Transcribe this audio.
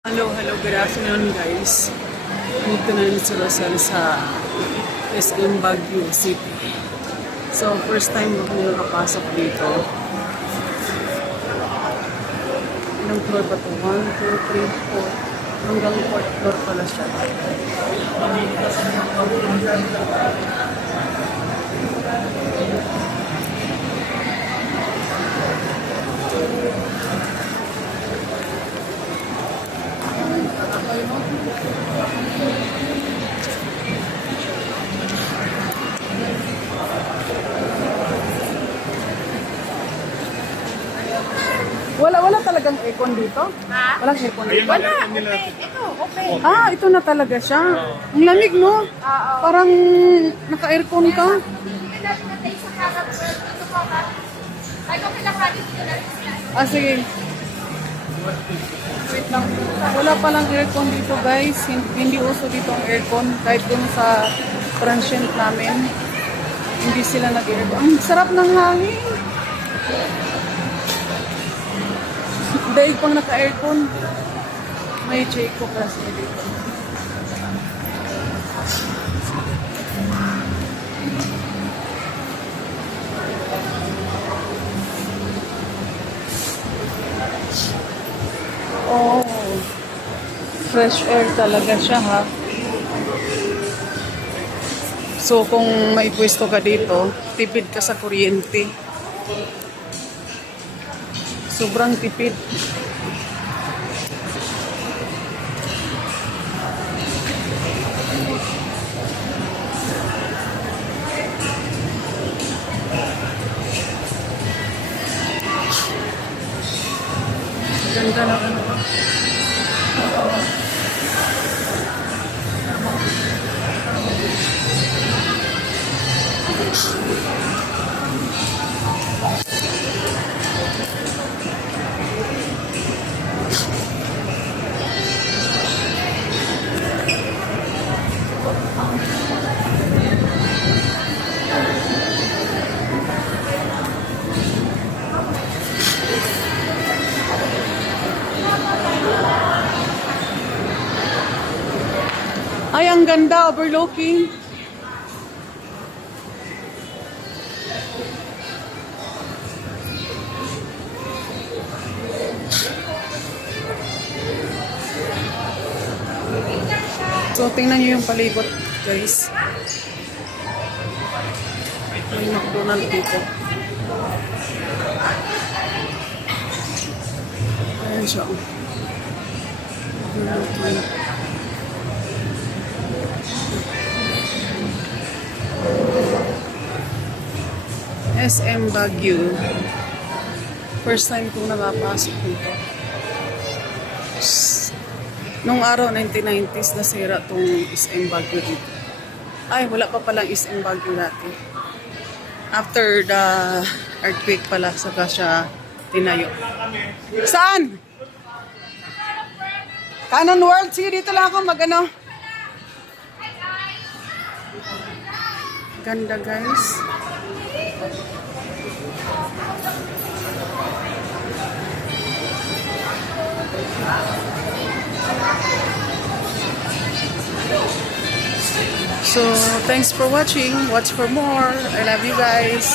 Hello, good afternoon guys. Dito na rin sa Rosal sa SM Baguio City. So, first time ako nakapasok dito. Ilang floor ba ito? 1, 2, 3, 4. Hanggang 4th floor pala siya. Wala talagang aircon dito? Ha? Walang aircon dito? Wala, okay. Ito, okay. Ito na talaga siya. Ang lamig, no? Parang naka-aircon ka. Sige. Wait lang. Wala palang aircon dito, guys. Hindi uso dito ang aircon. Kahit dun sa transient namin, hindi sila nag-aircon. Ang sarap ng hangin. Dahil pang naka-aircon, may Checo kasi dito. Oh, fresh air talaga siya, ha. So, kung may pwesto ka dito, tipid ka sa kuryente. Sobrang tipid. Ganda na ano. Ay, ang ganda, overlooking. So, tingnan nyo yung palibot, guys. May McDonald's dito. Ayan siya. SM Baguio. First time kong nakapasok dito. Nung araw, 1990s, nasira tong SM Baguio dito. Ay, wala pa palang SM Baguio dati. After the earthquake pala, saka siya tinayo. Saan? Canon World? Sige, dito lang ako mag-ano. Ganda, guys. So, thanks for watching. Watch for more. I love you guys.